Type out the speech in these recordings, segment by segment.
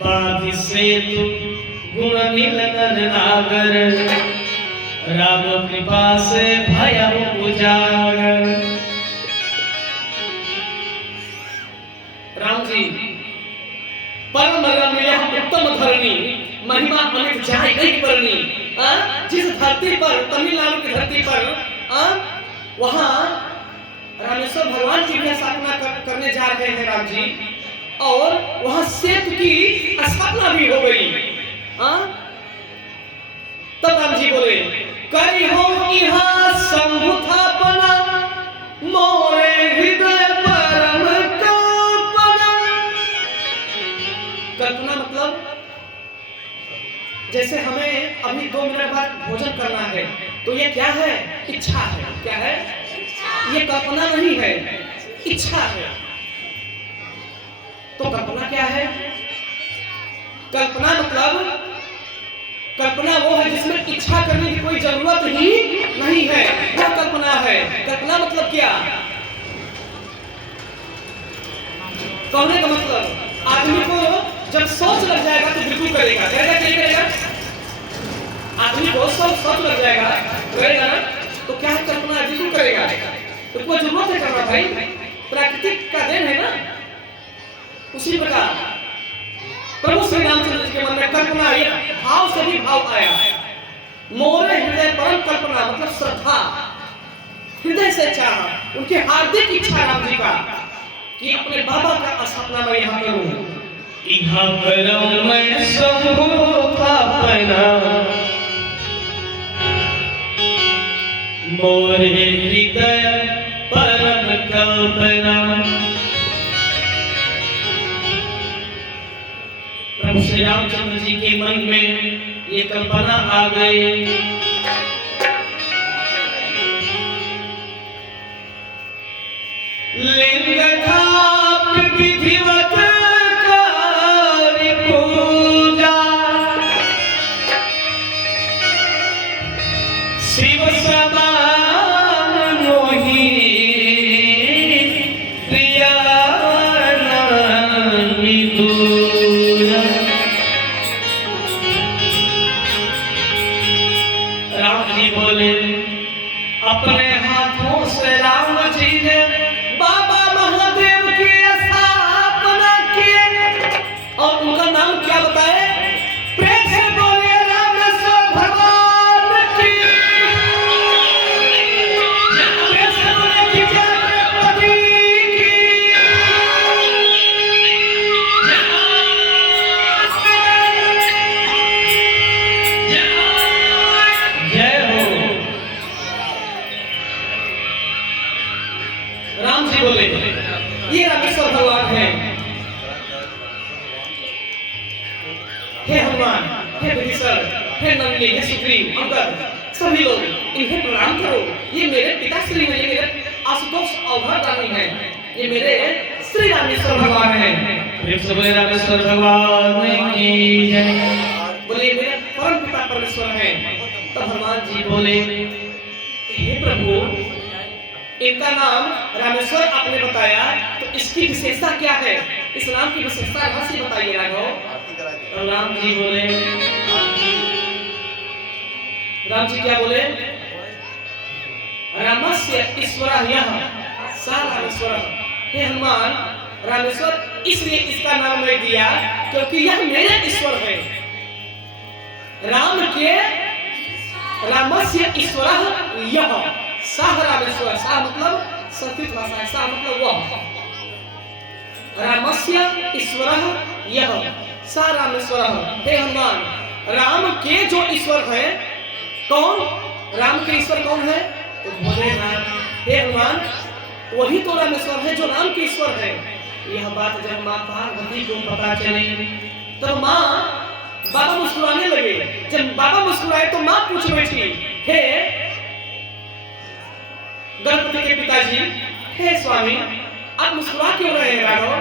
बाधि सेतु गुण नील नर नागर, राम कृपा से भयउ उजागर। राम जी परम रम्य उत्तम धरणी, महिमा अमित जाय गई परनी। जिस धरती पर, तमिलनाडु की धरती पर वहां रामेश्वर भगवान की भी स्थापना करने जा रहे हैं राम जी, और वहां सेतु की स्थापना भी हो गई। तब राम जी बोले, करी हो यहाँ शंभु थापना, मोरे हृदय परम कल्पना। कल्पना मतलब जैसे हमें अभी 2 मिनट बाद भोजन करना है, तो ये क्या है? इच्छा है। क्या है? ये कल्पना नहीं है, इच्छा है। तो कल्पना क्या है? कल्पना मतलब, कल्पना वो है जिसमें इच्छा करने की कोई जरूरत ही नहीं है, वो कल्पना है। कल्पना मतलब क्या? कहने का मतलब आदमी को जब सोच लग जाएगा तो बिल्कुल करेगा। करेगा? आदमी को सोच लग जाएगा, करेगा ना? तो क्या है? कल्पना बिल्कुल करेगा। तो कोई जरूरत है करना भाई, प्राकृतिक का देन है ना। उसी प्रकार प्रभु श्री रामचंद्र जी के मन में कल्पना, ये भाव से भी भाव आया। मोरे हृदय परम कल्पना मतलब श्रद्धा, हृदय से चाह, उनकी हार्दिक इच्छा राम जी का कि अपने बाबा का स्थापना मैं यहाँ करूं। यहाँ करूं मैं शंभु थापना, मोरे हृदय परम कल्पना। प्रभु श्री रामचंद्र जी के मन में ये कल्पना आ गई। लिंग थाप विधिवत करि पूजा, शिव समान मोहि प्रिया नामी दूरा। राम जी बोले, अपने हाथों से राम जी ने बाबा महादेव की स्थापना की। और उनका नाम क्या बताए? प्रेम से बोले रामेश्वर भगवान की। प्रेम से बोले कि जगतपति की। जय हो। राम जी बोले, ये रामेश्वर भगवान है। हे हनुमान, हे विभीषण, हे नंदी, हे सुग्रीव, अंगद, सभी लोग इन्हें प्रणाम करो। ये मेरे पिताश्री हैं, ये मेरे आशुतोष अवघड़ रानी हैं, ये मेरे श्री रामेश्वर भगवान हैं। फिर से बोले रामेश्वर भगवान की जय। बोले मेरे परम पिता परमेश्वर हैं। तब हनुमान जी बोले, हे प्रभु, इनका नाम रामेश्वर आपने बताया, तो इसकी विशेषता क्या है? इस नाम की विशेषता अवश्य बताइए राघव। राम जी बोले, राम जी क्या बोले? रामस्य ईश्वर यः सा रामेश्वर। हे हनुमान, रामेश्वर इसलिए इसका नाम मैं दिया क्योंकि यह मेरे ईश्वर है। राम के रामस्य ईश्वर यः साह रामेश्वर। साह मतलब संस्कृत भाषा है, साह मतलब वह। रामस्य ईश्वर यः सा रामेश्वर। हे हनुमान, राम के जो ईश्वर है, कौन? राम के ईश्वर कौन है? तो बोले हे हनुमान, वही तो रामेश्वर है जो राम के ईश्वर है। यह बात जब माँ पार्वती को पता चली तो माँ बाबा मुस्कुराने लगे। जब बाबा मुस्कुराए तो माँ पूछ बैठी, हे गणपति के पिताजी, हे स्वामी, आप मुस्कुरा क्यों रहे हैं राघव?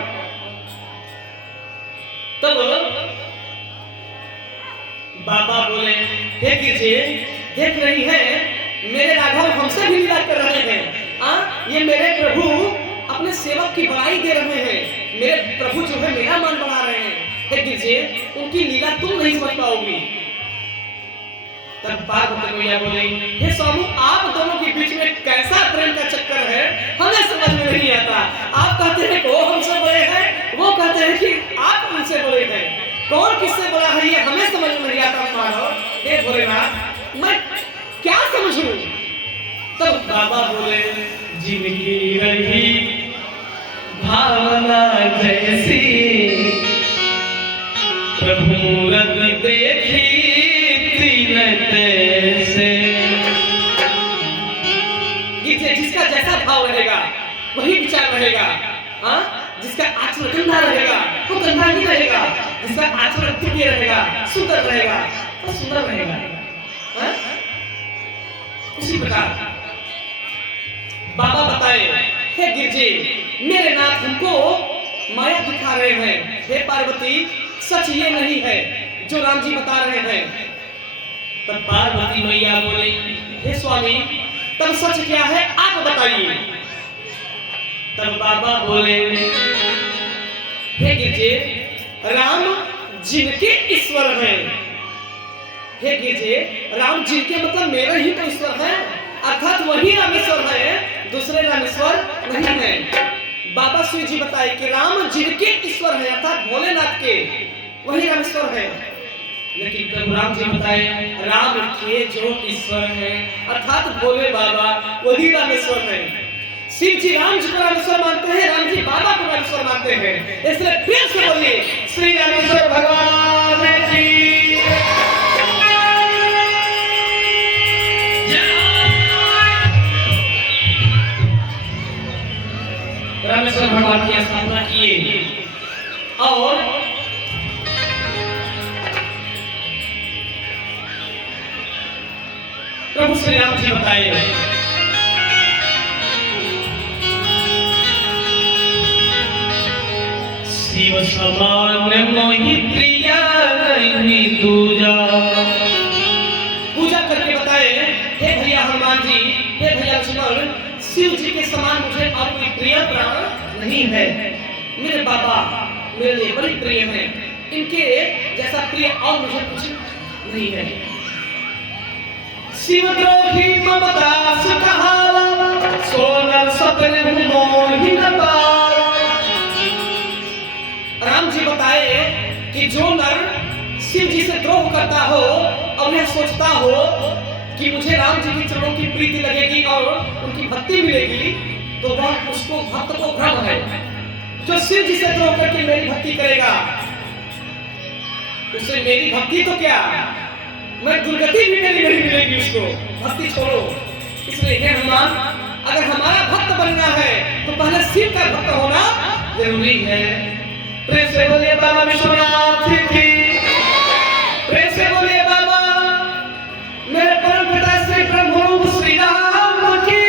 तब बाबा बोले, देख रही है मेरे राघव हमसे भी मिला कर रहे हैं। ये मेरे प्रभु अपने सेवक की बड़ाई दे रहे हैं। मेरे प्रभु जो है मेरा मान बढ़ा रहे हैं। हे गिरजे, उनकी लीला तुम नहीं समझ पाओगी। तब पार्वती मैया बोले, हे स्वामी, आप दोनों के बीच में कैसा प्रेम का चक्कर है, हमें समझ में नहीं आता। आप कहते हैं कि वो हमसे बड़े हैं, वो कहते हैं कि आप हमसे बड़े हैं। कौन किससे बड़ा है ये हमें समझ में नहीं आता। माधव, हे भोलेनाथ, मैं क्या समझूं? तब बाबा बोले, जिनकी रही भावना जैसी, प्रभु मूरत देखी से। जिसका जैसा भाव रहेगा वही विचार रहेगा। हाँ, जिसका आचरण गंदा रहेगा वो गंदा ही रहेगा, जिसका आचरण दिव्य रहेगा, सुंदर रहेगा, वो सुंदर रहेगा। हाँ? उसी प्रकार बाबा बताए, हे गिरजे, मेरे नाथ हमको माया दिखा रहे हैं। हे पार्वती, सच ये नहीं है जो राम जी बता रहे हैं। तब पार्वती मैया बोली, हे स्वामी, तब सच क्या है आप बताइए। तब बाबा बोले, हे गिरजे, राम जिनके ईश्वर हैं। हे गिरजे, राम जिनके मतलब मेरे ही तो ईश्वर है, अर्थात वही रामेश्वर है, दूसरे रामेश्वर नहीं है। बाबा शिव जी बताए कि राम जिनके ईश्वर है, अर्थात भोलेनाथ के, वही रामेश्वर है। लेकिन प्रभु राम जी बताए, राम के जो ईश्वर है, अर्थात भोले बाबा, वही रामेश्वर है। शिव जी राम जी को रामेश्वर मानते हैं, राम जी बाबा को रामेश्वर मानते हैं। इसलिए प्रेम से बोलिए, श्री रामेश्वर भगवान की। रामेश्वर भगवान की स्थापना किए और प्रभु श्री राम जी बताए, शिव समान मोहि प्रिया नहीं दूजा। पूजा करके बताए, हे भैया हनुमान जी, हे भैया लक्ष्मण, शिव जी के समान मुझे और कोई प्रिय प्राण नहीं है। मेरे बाबा मेरे लिए बड़े प्रिय हैं, इनके जैसा प्रिय और मुझे कुछ नहीं है। शिव द्रोही ममता सुकहारा, सोनर सपने मोहि न पारा। राम जी बताए कि जो नर शिव जी से द्रोह करता हो और यह सोचता हो कि मुझे राम जी के चरणों की प्रीति लगेगी और उनकी भक्ति मिलेगी, तो वह उसको भक्त को भ्रम है। जो शिव जी से द्रोह करके मेरी भक्ति करेगा, उसे मेरी भक्ति तो क्या, मैं दुर्गति भी मेरी नहीं मिलेगी उसको। भक्ति छोड़ो। इसलिए हे हनुमान, अगर हमारा भक्त बनना है तो पहले शिव का भक्त होना जरूरी है। प्रेम से बोलिए बाबा विश्वनाथ की, प्रेम से बोलिए बाबा मेरे परम पिता श्री प्रभु श्री राम की।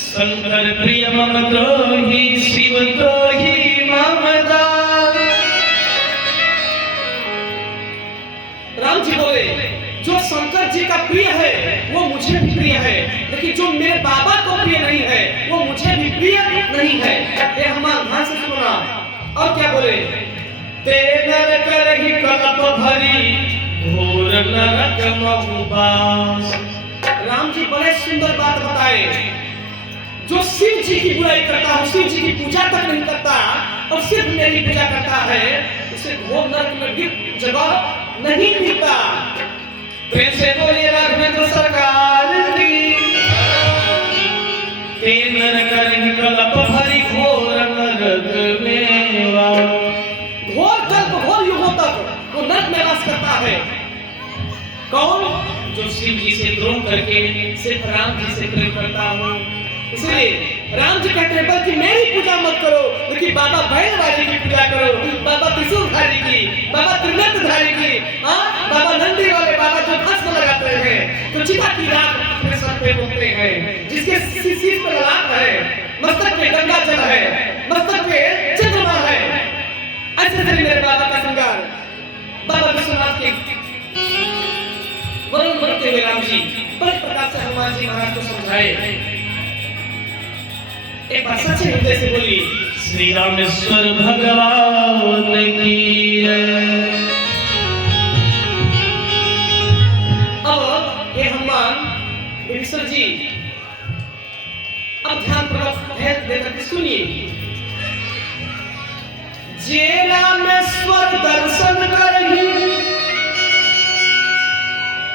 शंकर प्रिय मम द्रोही, शिव द्रोही मम दास। राम जी बोले, जो शंकर जी का प्रिय है वो मुझे भी प्रिय है, लेकिन जो मेरे बाबा को प्रिय नहीं है वो मुझे भी प्रिय नहीं है। ये हमारा ध्यान से सुनना। और क्या बोले, ते नर करहि कल्प भरी, घोर नरक महु। राम जी बड़े सुंदर बात बताए। जो शिव जी की बुराई करता है, शिव जी की पूजा तक नहीं करता और सिर्फ मेरी पूजा करता है, उसे घोर नरक में भी जगह नहीं मिलता। प्रेम से बोलिए राघवेंद्र सरकार की। ते नर करहि कल्प भरी, घोर नरक में वास। घोर कल्प, घोर युगों तक वो नरक में वास करता है। कौन? जो शिव जी से द्रोह करके सिर्फ राम जी से प्रेम करता हो। इसलिए राम जी कहते हैं, बल्कि मेरी पूजा मत करो, लेकिन बाबा बैलवाली की पूजा करो, बाबा त्रिशूलधारी की, बाबा त्रिनेत्रधारी की, बाबा नंदी वाले, बाबा जो भस्म लगाते हैं, तो चिता की राख अपने सर पे बोलते हैं, जिसके सिर पर लाख है, मस्तक पे गंगा जल है, मस्तक पे चंद्रमा है। ऐसे मेरे बाबा का श्रृंगार बाबा विश्वनाथ के वर्णन करते हुए राम जी बड़े प्रकार से हनुमान जी महाराज को समझाए। एक एक बार सच्चे हृदय से बोलिए श्री रामेश्वर भगवान की जय। अब हे हनुमान विभीषण जी, अब ध्यानपूर्वक देकर सुनिए। जे रामेश्वर दर्शन करही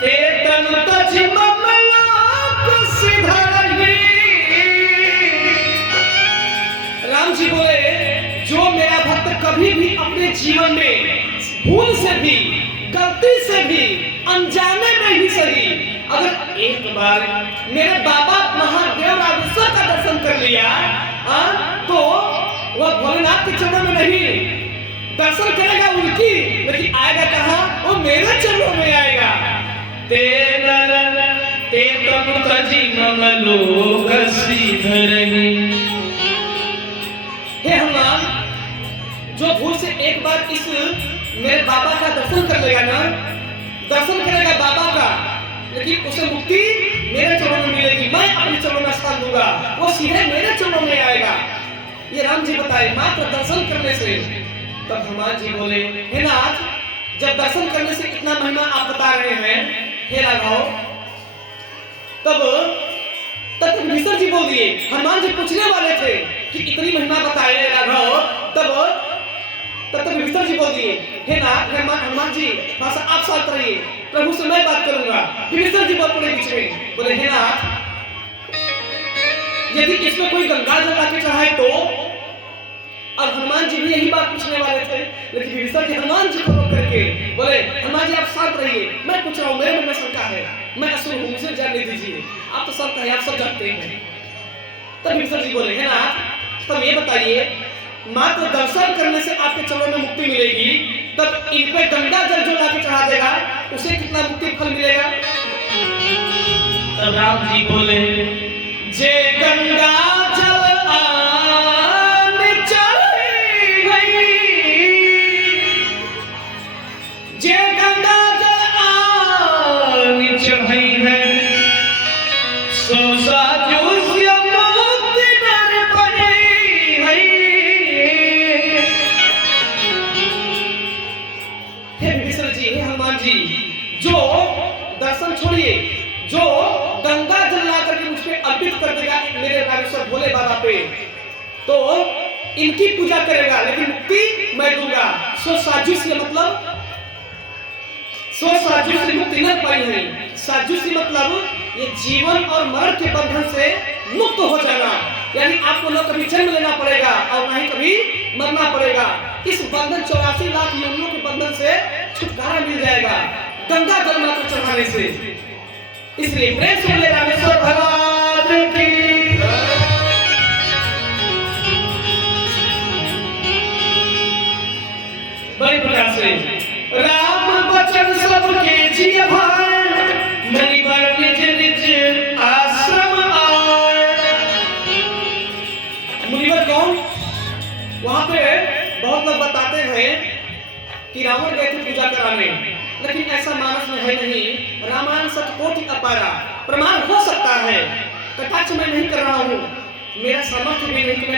ते तन तज ममलोक सिधरही। राम जी बोले, जो मेरा भक्त कभी भी अपने जीवन में भूल से भी, गलती से भी, अनजाने में ही सही, अगर एक बार मेरे बाबा महादेव रामेश्वर का दर्शन कर लिया, तो वह भोलेनाथ के चरणों में नहीं दर्शन करेगा उनकी, लेकिन आएगा कहाँ? वो मेरे चरणों में आएगा। ते तम तजी ममलोक सिधरही। हे हनुमान, जो भूल से एक बार इस मेरे बाबा का दर्शन कर लेगा ना, दर्शन करेगा बाबा का, लेकिन उसे मुक्ति मेरे चरणों में मिलेगी। मैं अपने चरणों में स्थान दूंगा, वो सीधे मेरे चरणों में आएगा। ये राम जी बताए मात्र दर्शन करने से। तब हनुमान जी बोले, हे नाथ, जब दर्शन करने से इतना महिमा आप बता रहे हैं, हे राघव, तब विभीषण जी बोल दिए। हनुमान जी पूछने वाले थे कि इतनी महिमा बताए राघव, तब विभीषण जी बोल दिए, हे नाथ, हनुमान जी भाषा आप शांत रहिए, प्रभु से मैं बात करूंगा। विभीषण जी बोल पड़े बीच में, बोले, हे नाथ, यदि इसमें कोई गंगा जल लाके चढ़ाए तो? अब हनुमान जी भी यही बात पूछने वाले थे, लेकिन विभीषण जी हनुमान जी को रोक करके बोले, हनुमान जी आप शांत रहिए, मैं पूछ रहा हूँ, मेरे मन में शंका है, मैं असुर हूँ, मुझे जानने दीजिए, आप तो सब कहें, आप सब जानते हैं। तब विभीषण जी बोले, है ना, तब ये बताइए, मात्र दर्शन करने से आपके चरणों में मुक्ति मिलेगी, तब इन पे गंगा जल जो लाके चढ़ा देगा, उसे कितना मुक्ति फल मिलेगा? तब राम जी बोले, जे गंगा जल जो दर्शन छोड़िए, जो गंगा जल ला करके मुझ पे अर्पित कर देगा मेरे रामेश्वर भोले बाबा पे, तो इनकी पूजा करेगा, लेकिन मुक्ति मैं दूंगा। सो साजुष्य मतलब, सो साजुष्य मुक्ति न पाई है। साजुष्य मतलब ये जीवन और मरण के बंधन से मुक्त हो जाना, यानी आपको न कभी जन्म लेना पड़ेगा और न ही कभी मरना पड़ेगा। इस बंधन 84 लाख योनियों के बंधन से छुटकारा मिल जाएगा गंगा जल मात्र चढ़ाने से। इसलिए प्रेम से बोले रामेश्वर भगवान की। बड़ी प्रकार से राम बचन सबके जिय भाई, मणिवर निज निज आश्रम आए। मुनिवर कौन? वहां पे बहुत लोग बताते हैं कि रावण गए थे पूजा कराने, लेकिन ऐसा मानस में है नहीं। रामायण सतकोटि अपारा, प्रमाण हो सकता है, कटाक्ष मैं नहीं कर रहा हूं, मेरा सामर्थ्य भी नहीं।